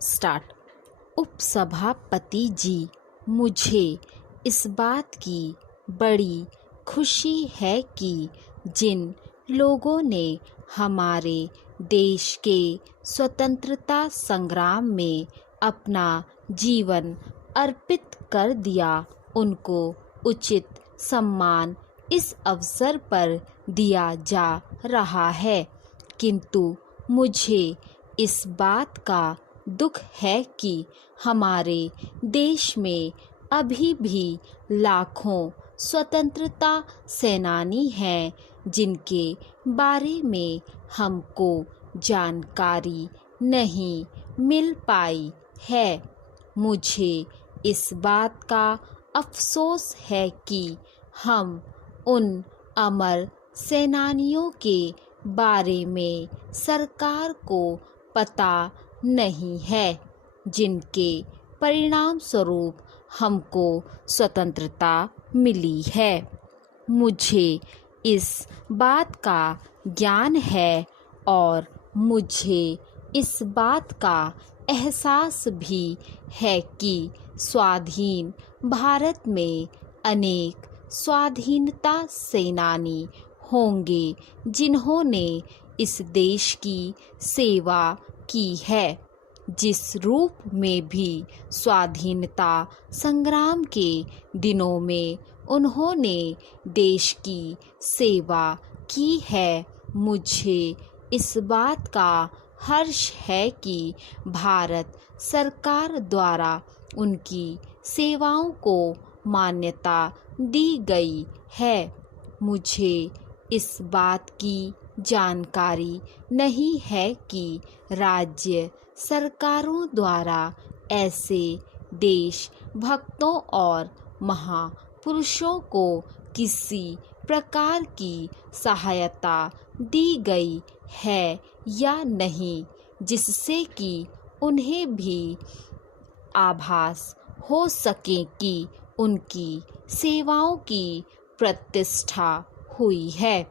Start. उपसभापति जी, मुझे इस बात की बड़ी खुशी है कि जिन लोगों ने हमारे देश के स्वतंत्रता संग्राम में अपना जीवन अर्पित कर दिया, उनको उचित सम्मान इस अवसर पर दिया जा रहा है। किंतु मुझे इस बात का दुख है कि हमारे देश में अभी भी लाखों स्वतंत्रता सेनानी हैं जिनके बारे में हमको जानकारी नहीं मिल पाई है। मुझे इस बात का अफसोस है कि हम उन अमर सेनानियों के बारे में सरकार को पता नहीं है जिनके परिणाम स्वरूप हमको स्वतंत्रता मिली है। मुझे इस बात का ज्ञान है और मुझे इस बात का एहसास भी है कि स्वाधीन भारत में अनेक स्वाधीनता सेनानी होंगे जिन्होंने इस देश की सेवा की है। जिस रूप में भी स्वाधीनता संग्राम के दिनों में उन्होंने देश की सेवा की है, मुझे इस बात का हर्ष है कि भारत सरकार द्वारा उनकी सेवाओं को मान्यता दी गई है। मुझे इस बात की जानकारी नहीं है कि राज्य सरकारों द्वारा ऐसे देशभक्तों और महापुरुषों को किसी प्रकार की सहायता दी गई है या नहीं, जिससे कि उन्हें भी आभास हो सके कि उनकी सेवाओं की प्रतिष्ठा हुई है।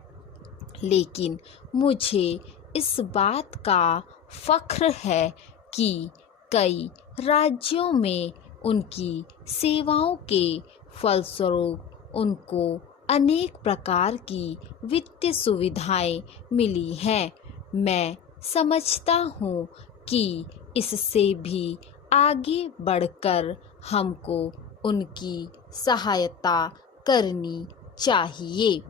लेकिन मुझे इस बात का फख्र है कि कई राज्यों में उनकी सेवाओं के फलस्वरूप उनको अनेक प्रकार की वित्तीय सुविधाएं मिली हैं। मैं समझता हूँ कि इससे भी आगे बढ़कर हमको उनकी सहायता करनी चाहिए।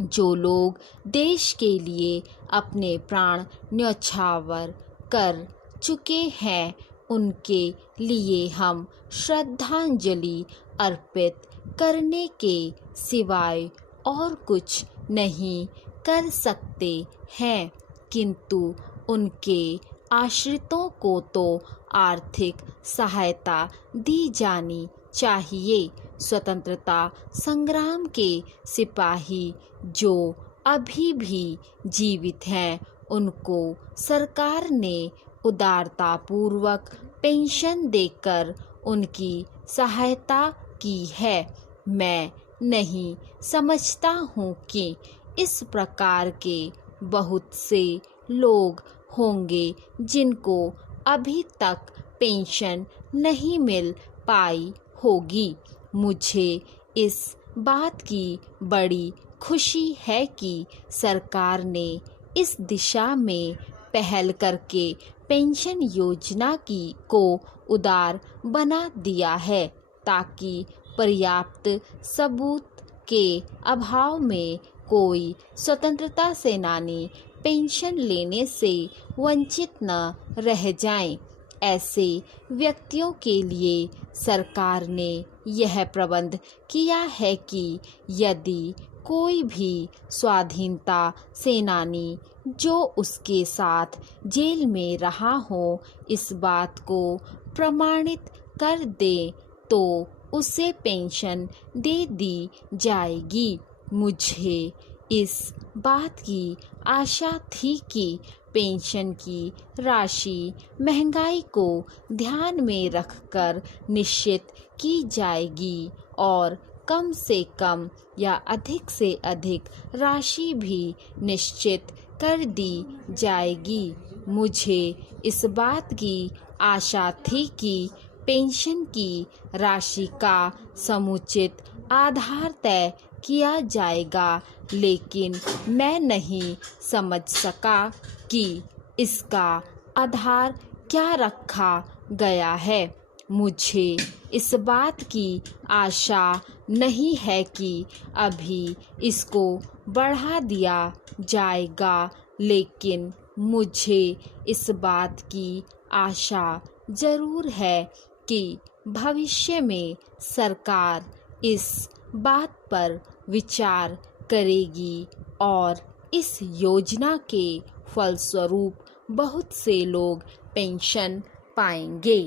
जो लोग देश के लिए अपने प्राण न्यौछावर कर चुके हैं, उनके लिए हम श्रद्धांजलि अर्पित करने के सिवाय और कुछ नहीं कर सकते हैं। किंतु उनके आश्रितों को तो आर्थिक सहायता दी जानी चाहिए। स्वतंत्रता संग्राम के सिपाही जो अभी भी जीवित हैं, उनको सरकार ने उदारतापूर्वक पेंशन देकर उनकी सहायता की है। मैं नहीं समझता हूँ कि इस प्रकार के बहुत से लोग होंगे जिनको अभी तक पेंशन नहीं मिल पाई होगी। मुझे इस बात की बड़ी खुशी है कि सरकार ने इस दिशा में पहल करके पेंशन योजना को उदार बना दिया है, ताकि पर्याप्त सबूत के अभाव में कोई स्वतंत्रता सेनानी पेंशन लेने से वंचित न रह जाएं। ऐसे व्यक्तियों के लिए सरकार ने यह प्रबंध किया है कि यदि कोई भी स्वाधीनता सेनानी जो उसके साथ जेल में रहा हो इस बात को प्रमाणित कर दे तो उसे पेंशन दे दी जाएगी। मुझे इस बात की आशा थी कि पेंशन की राशि महंगाई को ध्यान में रखकर निश्चित की जाएगी और कम से कम या अधिक से अधिक राशि भी निश्चित कर दी जाएगी। मुझे इस बात की आशा थी कि पेंशन की राशि का समुचित आधार तय किया जाएगा, लेकिन मैं नहीं समझ सका कि इसका आधार क्या रखा गया है। मुझे इस बात की आशा नहीं है कि अभी इसको बढ़ा दिया जाएगा, लेकिन मुझे इस बात की आशा ज़रूर है कि भविष्य में सरकार इस बात पर विचार करेगी और इस योजना के फलस्वरूप बहुत से लोग पेंशन पाएंगे।